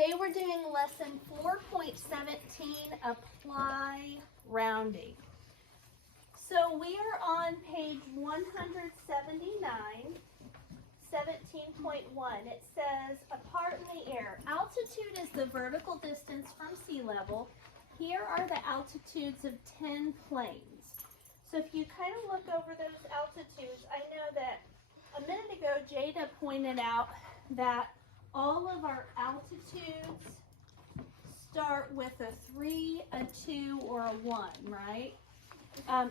today we're doing lesson 4.17, apply rounding. So we are on page 179, 17.1. It says, apart in the air. Altitude is the vertical distance from sea level. Here are the altitudes of 10 planes. So if you kind of look over those altitudes, I know that a minute ago Jada pointed out that all of our altitudes start with a 3, a 2, or a 1, right?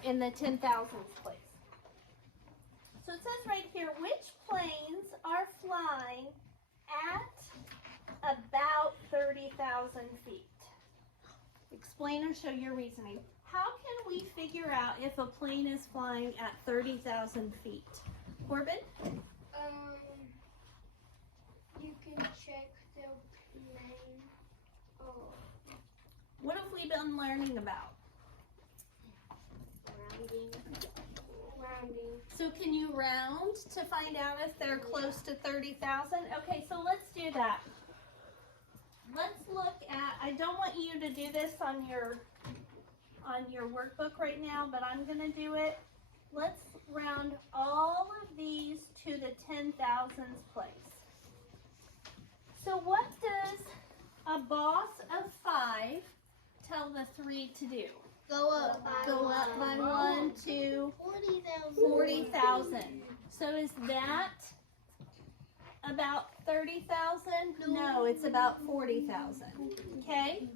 In the 10,000th place. So it says right here, which planes are flying at about 30,000 feet? Explain or show your reasoning. How can we figure out if a plane is flying at 30,000 feet? Corbin? You can check the plane. Oh. What have we been learning about? Rounding. So can you round to find out if they're close to 30,000? Okay, so let's do that. Let's look at, I don't want you to do this on your workbook right now, but I'm going to do it. Let's round all of these to the 10,000th place. So what does a boss of 5 tell the 3 to do? Go up by 1 to 40,000. 40,000. So is that about 30,000? No, it's about 40,000. Okay?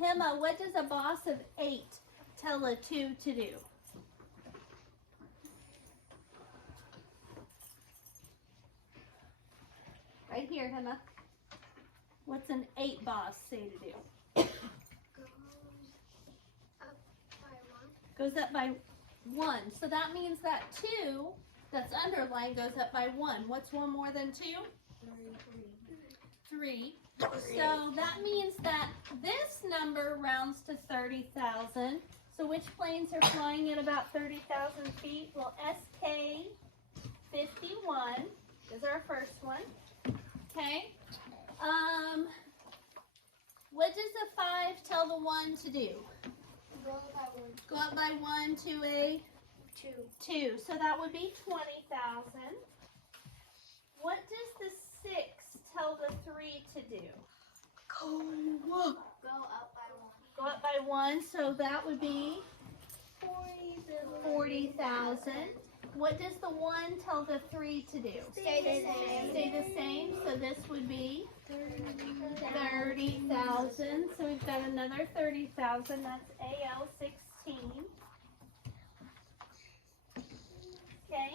Hema, what does a boss of 8 tell a 2 to do? Right here, Hema. What's an 8 boss say to do? Goes up by 1. So that means that 2 that's underlined goes up by 1. What's 1 more than 2? 3. So that means that this number rounds to 30,000. So which planes are flying at about 30,000 feet? Well, SK-51 is our first one. Okay. What does a 5 tell the 1 to do? Go up by 1 to a 2. So that would be 20,000. What does the 6 tell the 3 to do? Go up by 1. Go up by 1, so that would be 40,000. What does the 1 tell the 3 to do? Stay the same. Stay the same, so this would be 30,000. So we've got another 30,000. That's AL16. Okay.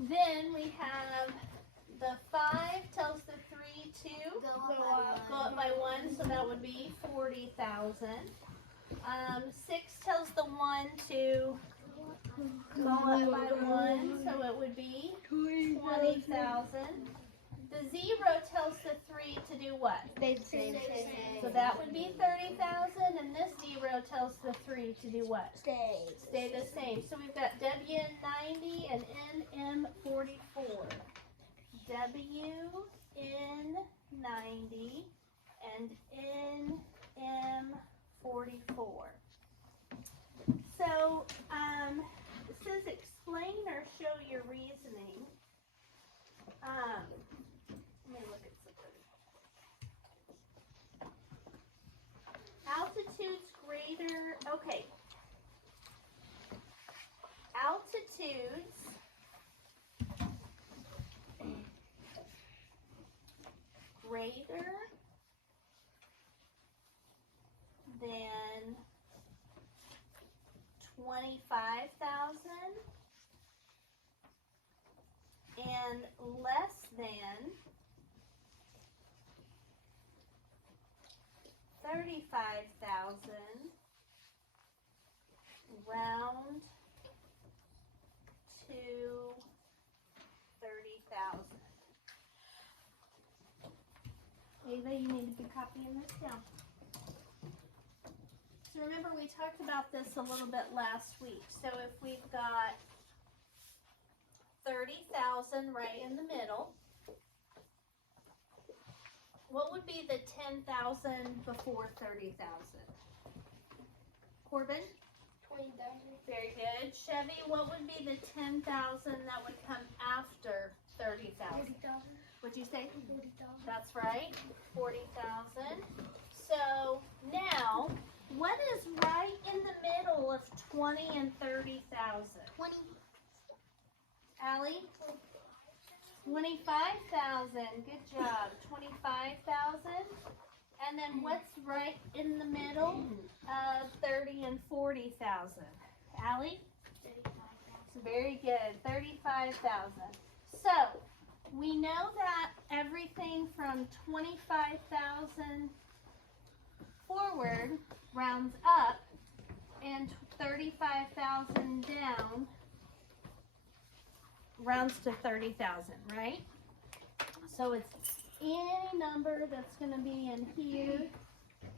Then we have the 5 tells the 3 to go up by 1. So that would be 40,000. 6 tells the 1 to go up by 1. So it would be 20,000. The 0 tells the 3 to do what? Stay the same. So that would be 30,000, and this 0 tells the 3 to do what? Stay the same. So we've got WN90 and NM44. WN90 and NM44. So it says explain or show your reasoning. Let me look at something. Altitudes greater, okay. Altitudes greater than 25,000 and less than 35,000 round to 30,000. Ava, you need to be copying this down. So remember we talked about this a little bit last week. So if we've got 30,000 right in the middle, what would be the 10,000 before 30,000? Corbin? 20,000. Very good. Chevy, what would be the 10,000 that would come after 30,000? 40,000. What'd you say? 40,000. That's right, 40,000. So now, what is right in the middle of 20 and 30,000? 20. Allie? 25,000. Good job. 25,000. And then what's right in the middle of 30 and 40,000? Allie? 35,000. Very good. 35,000. So we know that everything from 25,000 forward rounds up and 35,000 down rounds to 30,000, right? So it's any number that's going to be in here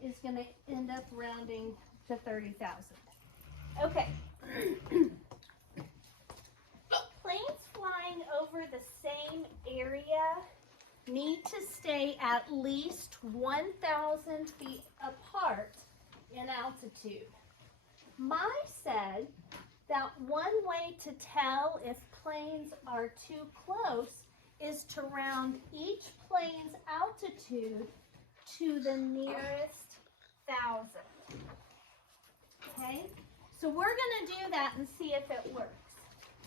is going to end up rounding to 30,000. Okay. Planes flying over the same area need to stay at least 1,000 feet apart in altitude. Mai said that one way to tell if planes are too close is to round each plane's altitude to the nearest 1,000. Okay? So we're going to do that and see if it works.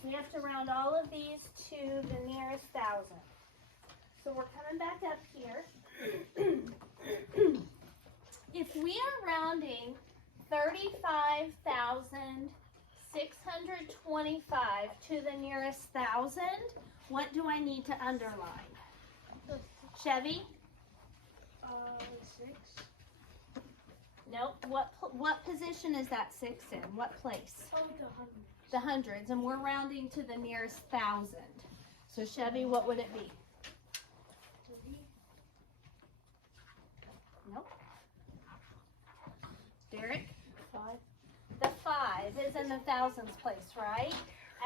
We have to round all of these to the nearest 1,000. So we're coming back up here. If we are rounding 35,625 to the nearest 1,000, what do I need to underline? Chevy? 6. Nope. What position is that 6 in? What place? Oh, the 100. The hundreds, and we're rounding to the nearest 1,000. So Chevy, what would it be? 3. Nope. Derek? 5. The 5 is in the thousands place, right?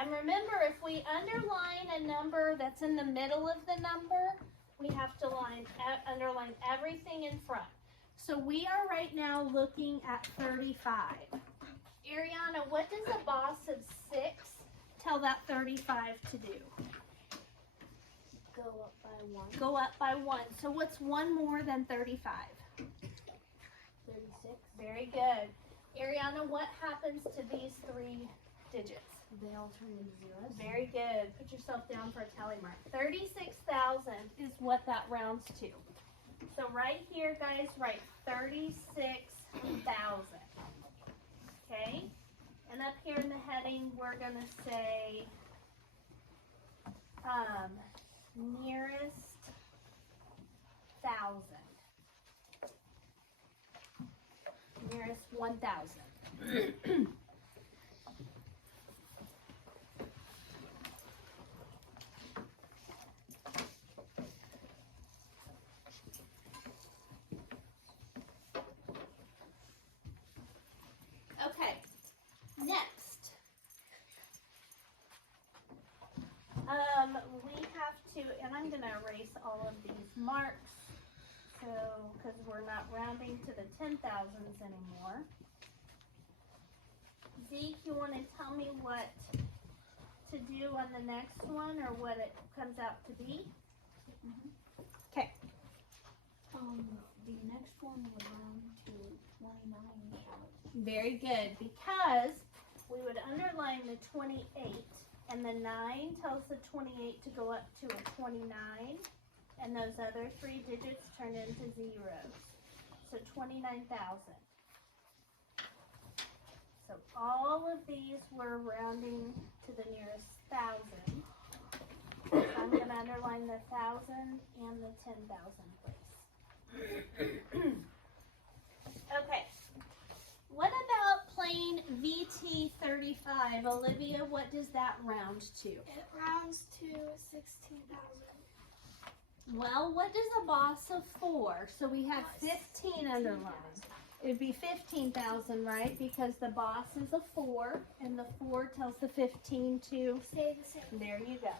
And remember, if we underline a number that's in the middle of the number, we have to underline everything in front. So we are right now looking at 35. Ariana, what does a boss of 6 tell that 35 to do? Go up by 1. Go up by 1. So what's 1 more than 35? 36. Very good. Ariana, what happens to these 3 digits? They all turn into zeros. Very good. Put yourself down for a tally mark. 36,000 is what that rounds to. So right here, guys, write 36,000. Okay? And up here in the heading, we're going to say nearest 1,000. Nearest 1,000. Okay, next. We have to, and I'm going to erase all of these marks, so, because we're not rounding to the 10,000s anymore. Zeke, you want to tell me what to do on the next one, or what it comes out to be? Okay. The next one will round to 29. Very good, because we would underline the 28, and the 9 tells the 28 to go up to a 29, and those other 3 digits turn into zeros. So 29,000. So all of these were rounding to the nearest 1,000. So I'm going to underline the 1,000 and the 10,000 place. Okay. What about plane VT35? Olivia, what does that round to? It rounds to 16,000. Well, what does a boss of 4? So we have 15 underlined. It would be 15,000, right? Because the boss is a 4, and the 4 tells the 15 to... Stay the same. There you go.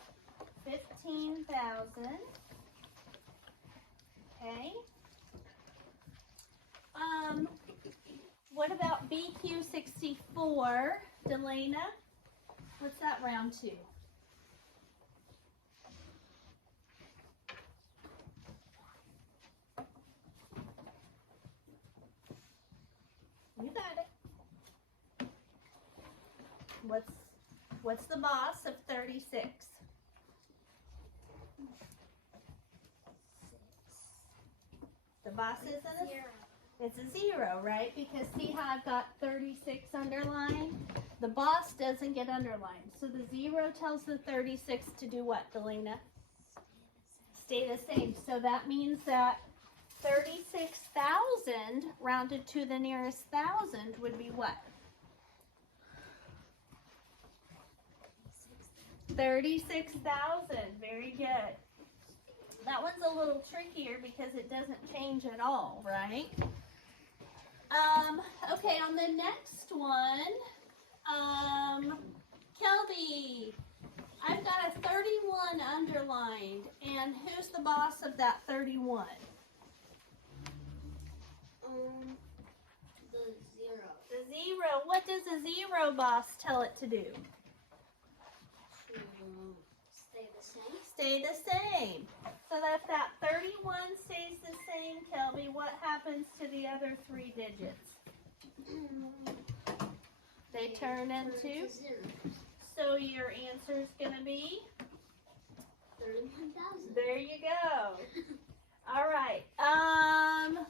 15,000. Okay. what about BQ64? Delana, what's that round to? You got it. What's the boss of 36? The boss isn't a Zero. It's a 0, right? Because see how I've got 36 underlined? The boss doesn't get underlined. So the 0 tells the 36 to do what, Delana? Stay the same. So that means that 36,000 rounded to the nearest thousand would be what? 36,000. Very good. That one's a little trickier because it doesn't change at all, right? Okay, on the next one, Kelby, I've got a 31 underlined, and who's the boss of that 31? The 0. The 0. What does a 0 boss tell it to do? To stay the same. Stay the same. So that if that 31 stays the same, Kelby, what happens to the other 3 digits? They turn into? 0. So your answer is going to be? 31,000. There you go. All right.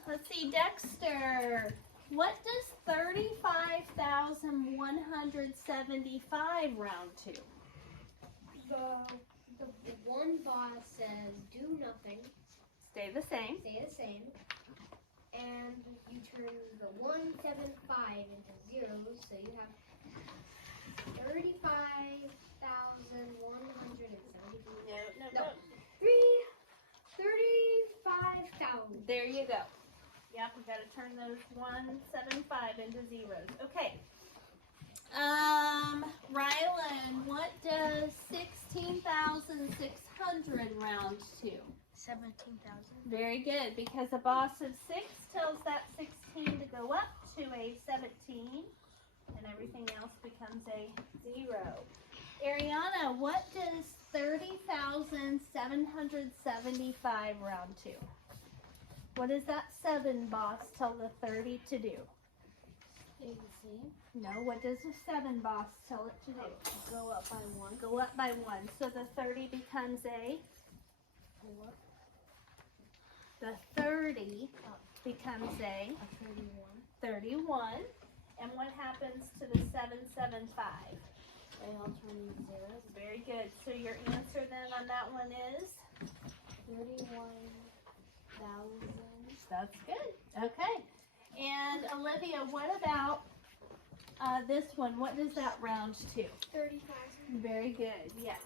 Let's see, Dexter. What does 35,175 round to? The one boss says do nothing, Stay the same. stay the same, and you turn the 175 into 0, so you have 35,175. No. 35,000. There you go. Yep, we got to turn those 175 into zeros. Okay. Rylan, what does 16,600 round to? 17,000. Very good, because a boss of 6 tells that 16 to go up to a 17, and everything else becomes a 0. Ariana, what does 30,775 round to? What does that 7 boss tell the 30 to do? Stay the same. No, what does the 7 boss tell it to do? Go up by 1. Go up by 1. So the 30 becomes a? 4. The 30 becomes a? 31. 31. And what happens to the 775? They all turn into 0s. Very good. So your answer then on that one is? 31,000. That's good. Okay. And Olivia, what about this one? What does that round to? 30,000. Very good. Yes.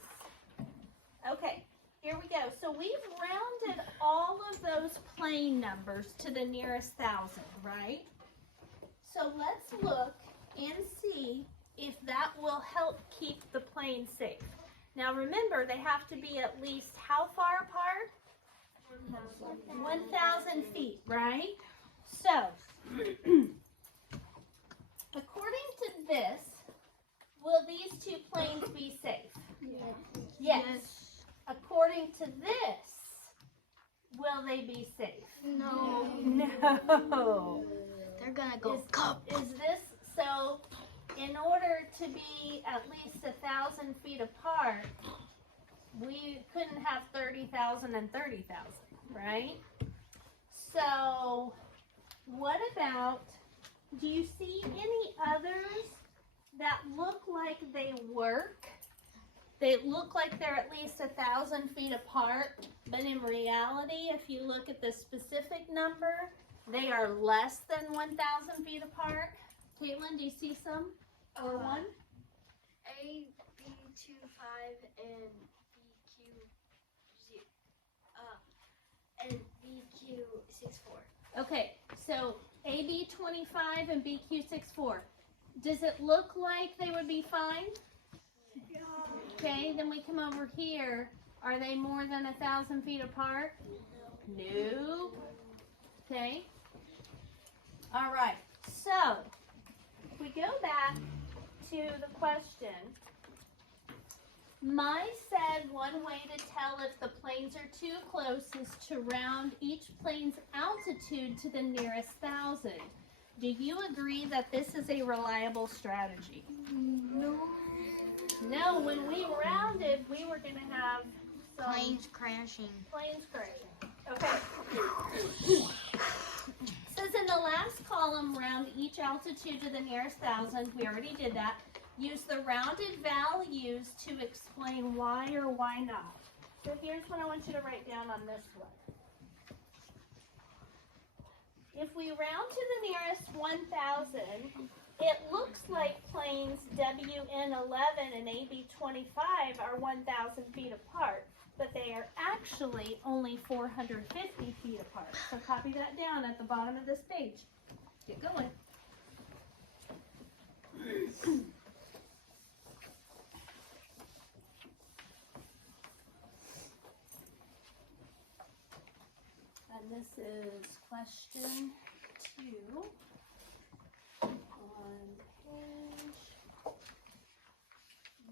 Okay. Here we go. So we've rounded all of those plain numbers to the nearest thousand, right? So let's look and see if that will help keep the plane safe. Now remember, they have to be at least how far apart? 1,000 feet, right? So, according to this, will these 2 planes be safe? Yes. According to this, will they be safe? No. No. They're gonna Is this so? In order to be at least 1,000 feet apart, we couldn't have 30,000 and 30,000, right? So, what about? Do you see any others that look like they work? They look like they're at least 1,000 feet apart, but in reality, if you look at the specific number, they are less than 1,000 feet apart. Caitlin, do you see some? Or one? AB25 and BQ64. Okay, so AB25 and BQ64. Does it look like they would be fine? Yeah. Okay, then we come over here. Are they more than 1,000 feet apart? No. Okay. All right. So go back to the question, Mai said one way to tell if the planes are too close is to round each plane's altitude to the nearest 1,000. Do you agree that this is a reliable strategy? No. No, when we rounded, we were going to have some Planes crashing. planes crashing. Okay. Says in the last column, round each altitude to the nearest 1,000. We already did that. Use the rounded values to explain why or why not. So here's what I want you to write down on this one. If we round to the nearest 1,000, it looks like planes WN11 and AB25 are 1,000 feet apart, but they are actually only 450 feet apart. So copy that down at the bottom of this page. Get going. And this is question 2 on page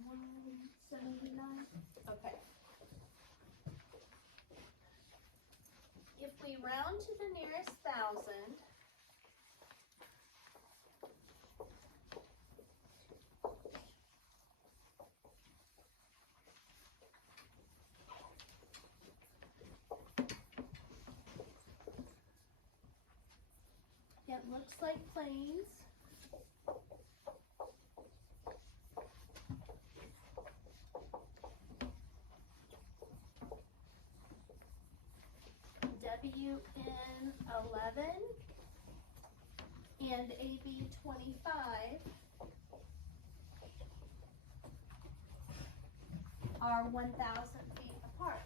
179. Okay. If we round to the nearest 1,000, it looks like planes WN11 and AB25 are 1,000 feet apart.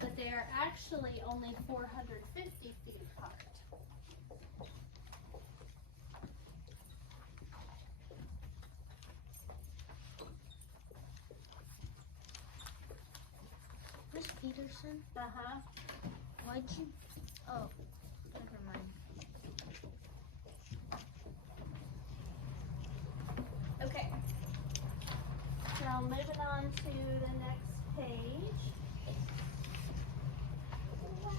But they are actually only 450 feet apart. Miss Peterson, Uh-huh. why'd you? Oh, never mind. Okay. So moving on to the next page. Wow.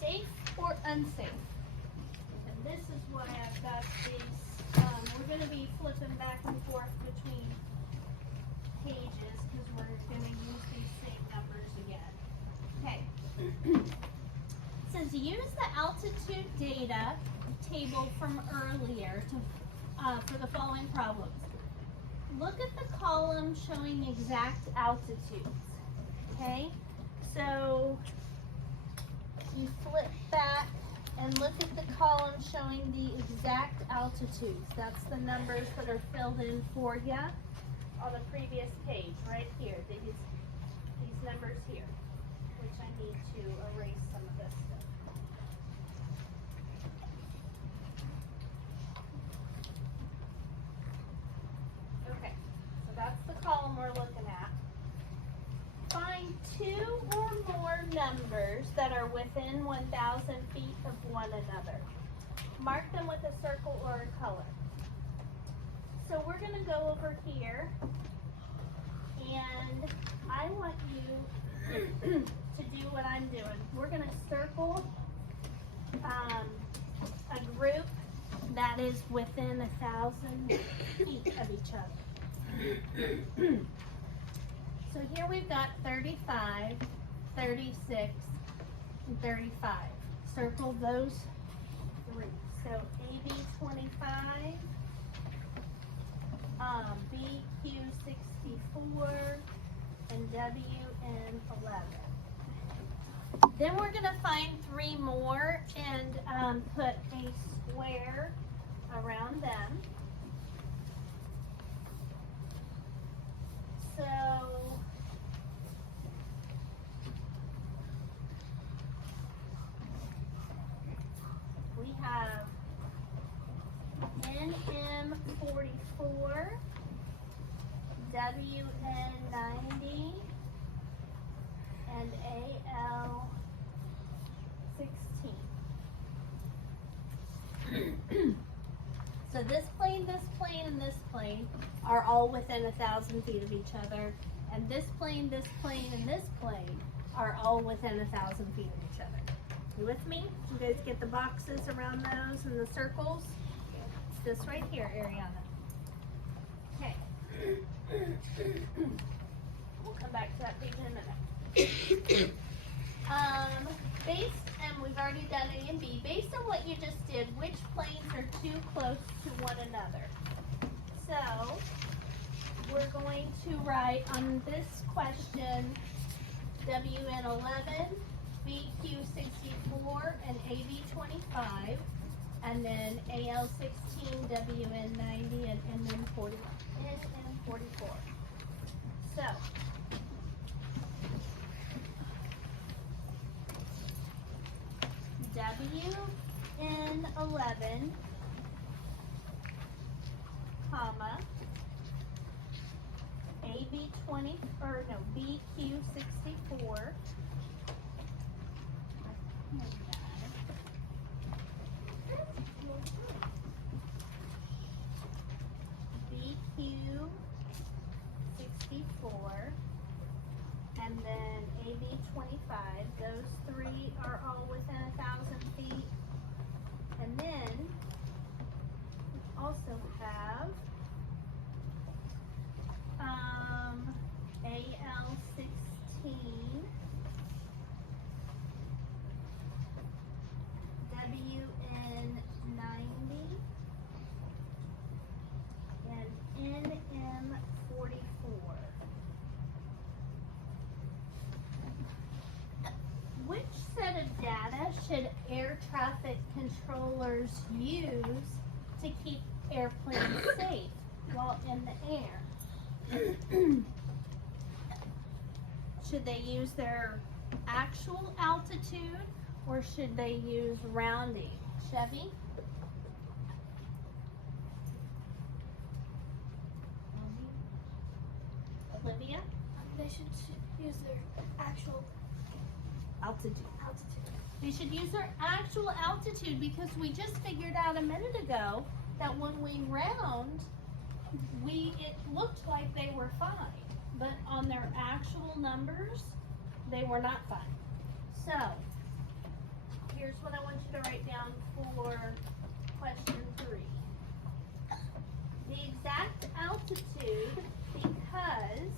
Safe or unsafe? And this is why I've got these. We're going to be flipping back and forth between pages because we're going to use these same numbers again. Okay. It says use the altitude data table from earlier to, for the following problems. Look at the column showing exact altitudes. Okay, so you flip back and look at the column showing the exact altitudes. That's the numbers that are filled in for you on the previous page, right here. These numbers here, which I need to erase some of this stuff. Okay, so that's the column we're looking at. Find 2 or more numbers that are within 1,000 feet of one another. Mark them with a circle or a color. So we're going to go over here, and I want you to do what I'm doing. We're going to circle a group that is within 1,000 feet of each other. So here we've got 35, 36, and 35. Circle those 3. So AB25, BQ64, and WN11. Then we're going to find 3 more and put a square around them. So we have NM44, WN90, and AL 16. So this plane, and this plane are all within 1,000 feet of each other. And this plane, and this plane are all within 1,000 feet of each other. You with me? You guys get the boxes around those and the circles? It's this right here, Ariana. Okay. We'll come back to that page in a minute. And we've already done A and B. Based on what you just did, which planes are too close to one another? So, we're going to write on this question WN11, BQ64, and AB25, and then AL16, WN90, and NN44. So, WN11, comma, AB20, or no, BQ64, BQ64, and then AB25. Those three are all within 1,000 feet. And then we also have AL16, WN90, and NM44. Which set of data should air traffic controllers use to keep airplanes safe while in the air? Should they use their actual altitude or should they use rounding? Chevy? Olivia? They should use their actual Altitude. altitude. They should use their actual altitude because we just figured out a minute ago that when we round, it looked like they were fine, but on their actual numbers, they were not fine. So, here's what I want you to write down for question 3. The exact altitude, because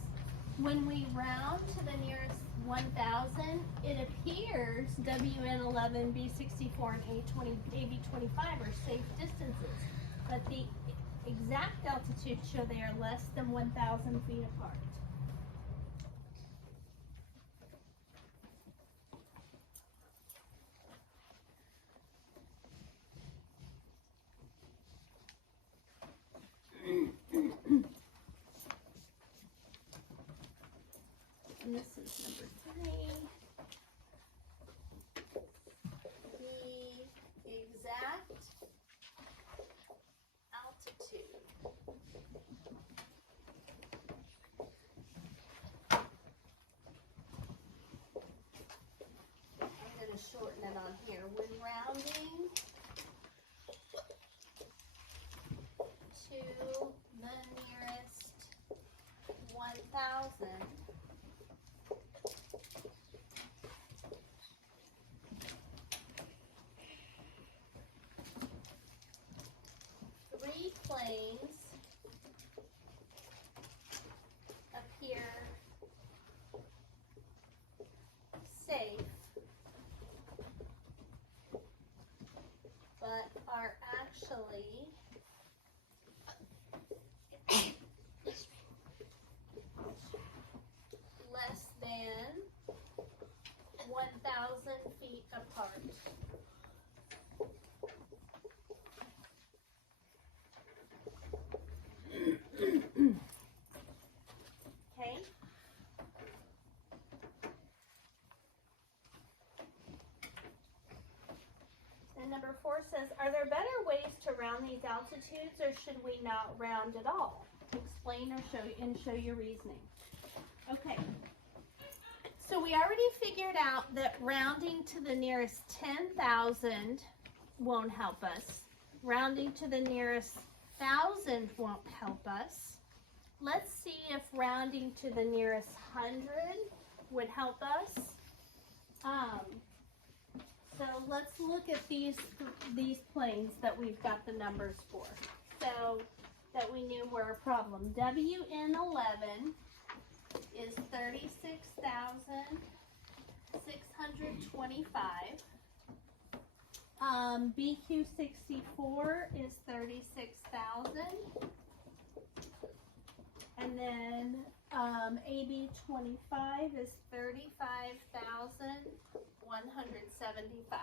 when we round to the nearest 1,000, it appears WN11, B64, and AB25 are safe distances, but the exact altitude show they are less than 1,000 feet apart. And this is number 3. The exact altitude I'm going to shorten it on here. When rounding to the nearest 1,000, three planes appear safe, but are actually less than 1,000 feet apart. Okay? And number 4 says, are there better ways to round these altitudes or should we not round at all? Explain or show your reasoning. Okay. So we already figured out that rounding to the nearest 10,000 won't help us. Rounding to the nearest 1,000 won't help us. Let's see if rounding to the nearest 100 would help us. So let's look at these planes that we've got the numbers for. So that we knew were a problem. WN11 is 36,625. BQ64 is 36,000. And then AB25 is 35,175.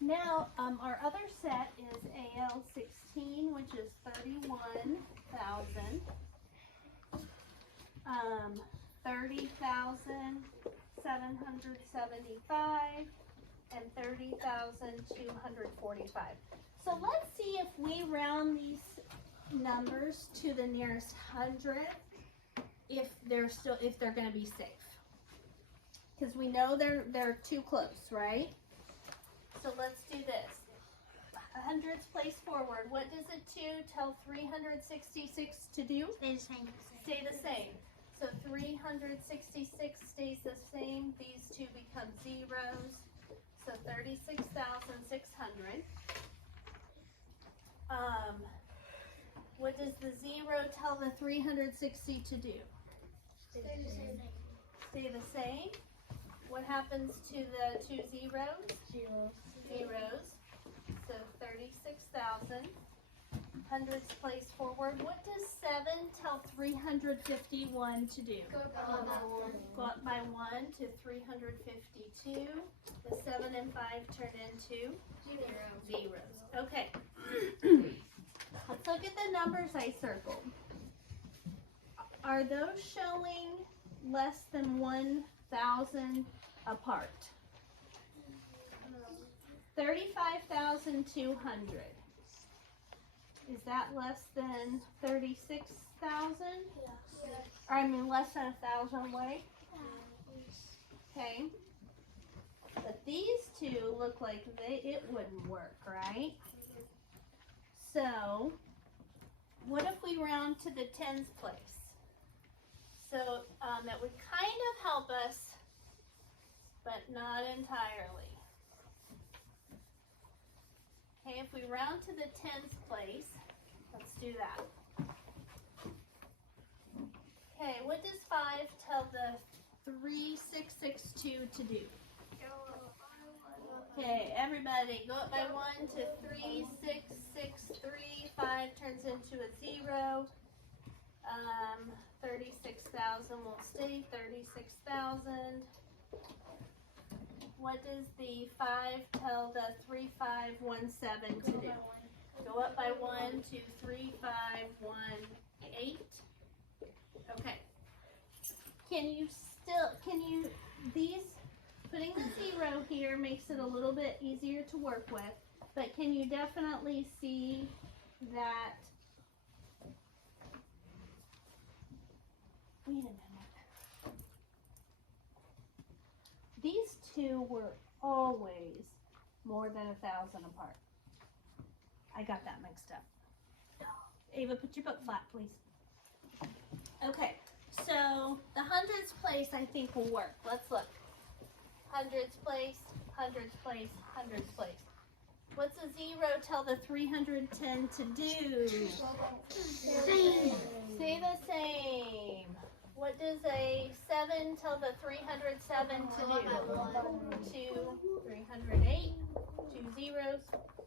Now, our other set is AL16, which is 31,000. 30,775 and 30,245. So let's see if we round these numbers to the nearest 100, if they're going to be safe. Because we know they're too close, right? So let's do this. Hundreds place forward. What does a 2 tell 366 to do? Stay the same. So 366 stays the same. These two become zeros. So 36,600. What does the 0 tell the 360 to do? Stay the same. What happens to the two zeros? Zeros. So 36,000. Hundreds place forward. What does 7 tell 351 to do? Go up by 1 to 352. The 7 and 5 turn into zeros. Okay. Let's look at the numbers I circled. Are those showing less than 1,000 apart? 35,200. Is that less than 36,000? Or I mean less than 1,000 away? Okay. But these two look like it wouldn't work, right? So, what if we round to the tens place? So, that would kind of help us, but not entirely. Okay, if we round to the tens place, let's do that. Okay, what does 5 tell the 3662 to do? Okay, everybody, go up by 1 to 3663. 5 turns into a 0. 36,000 will stay 36,000. What does the 5 tell the 3517 to do? Go up by 1 to 3518. Okay. Putting the 0 here makes it a little bit easier to work with, but can you definitely see that? Wait a minute. These two were always more than 1,000 apart. I got that mixed up. Ava, put your book flat, please. Okay, so the hundreds place I think will work. Let's look. Hundreds place, hundreds place, hundreds place. What's a 0 tell the 310 to do? Stay the same. What does a 7 tell the 307 to do? 2, 308, 2 zeros,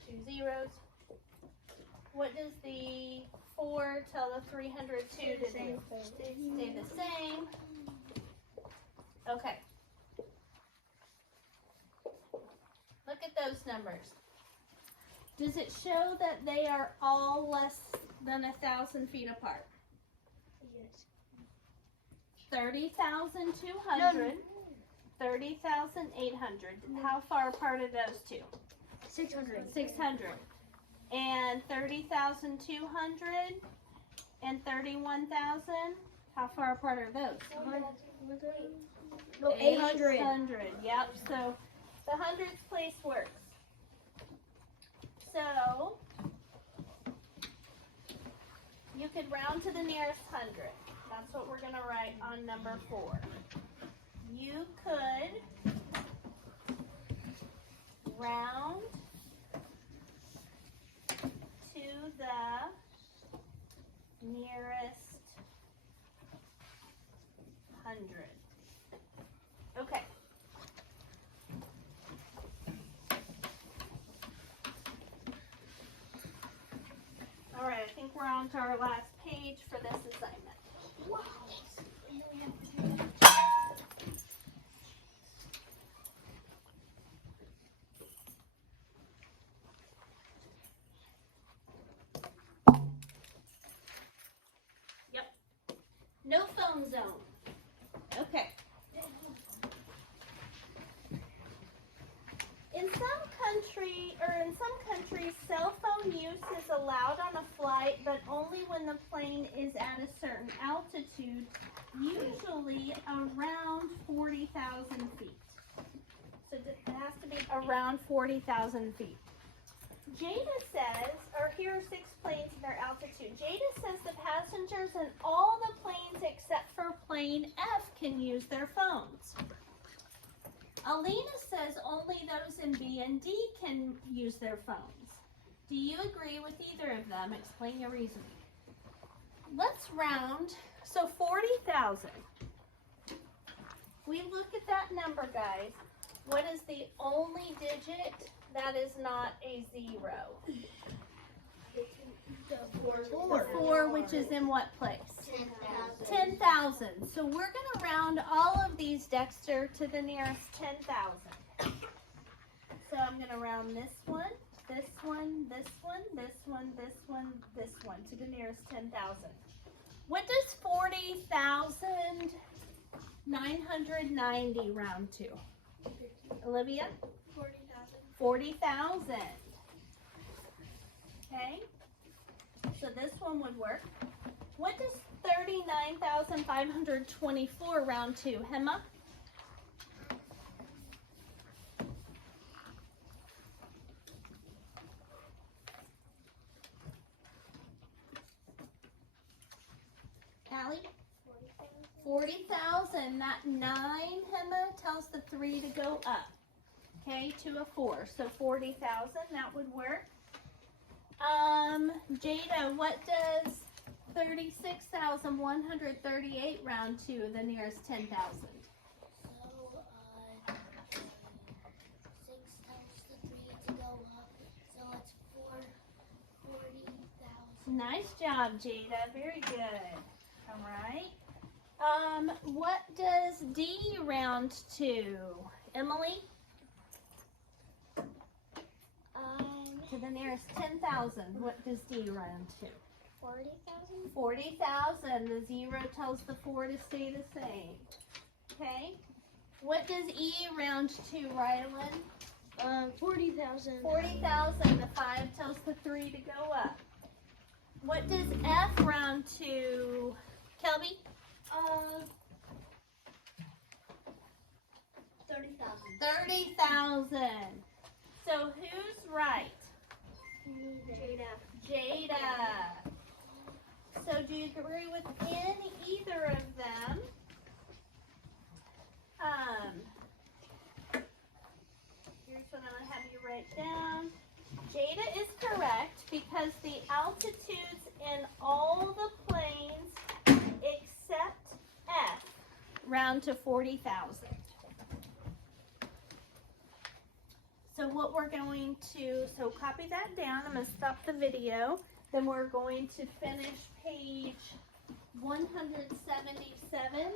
2 zeros. What does the 4 tell the 302 to do? Stay the same. Okay. Look at those numbers. Does it show that they are all less than 1,000 feet apart? Yes. 30,200, 30,800. How far apart are those two? 600. 600. And 30,200 and 31,000. How far apart are those? No, 800. 800. Yep. So the hundredths place works. So you could round to the nearest hundredth. That's what we're going to write on number 4. You could round to the nearest hundred. Okay. All right, I think we're on to our last page for this assignment. Wow. No phone zone. Okay. In some countries, cell phone use is allowed on a flight, but only when the plane is at a certain altitude, usually around 40,000 feet. So it has to be around 40,000 feet. Jada says, or here are 6 planes and their altitude. Jada says the passengers in all the planes except for plane F can use their phones. Alina says only those in B and D can use their phones. Do you agree with either of them? Explain your reasoning. Let's round. So 40,000. We look at that number, guys. What is the only digit that is not a 0? The 4, which is in what place? 10,000. 10,000. So we're going to round all of these, Dexter, to the nearest 10,000. So I'm going to round this one, this one, this one, this one, this one, this one to the nearest 10,000. What does 40,990 round to? Olivia? 40,000. 40,000. Okay. So this one would work. What does 39,524 round to? Hema? Allie? 40,000. That 9, Hema, tells the 3 to go up. Okay, to a 4. So 40,000, that would work. Jada, what does 36,138 round to the nearest 10,000? So, 6 times the 3 to go up. So it's 40,000. Nice job, Jada. Very good. All right. What does D round to? Emily? To the nearest 10,000. What does D round to? 40,000. 40,000. The 0 tells the 4 to stay the same. Okay. What does E round to, Rylan? 40,000. 40,000. The 5 tells the 3 to go up. What does F round to, Kelby? 30,000. 30,000. So who's right? Jada. Jada. So do you agree with either of them? Here's what I'm going to have you write down. Jada is correct because the altitudes in all the planes except F round to 40,000. So what we're going to, so copy that down. I'm going to stop the video. Then we're going to finish page 177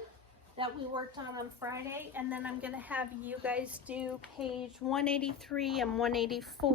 that we worked on Friday. And then I'm going to have you guys do page 183 and 184.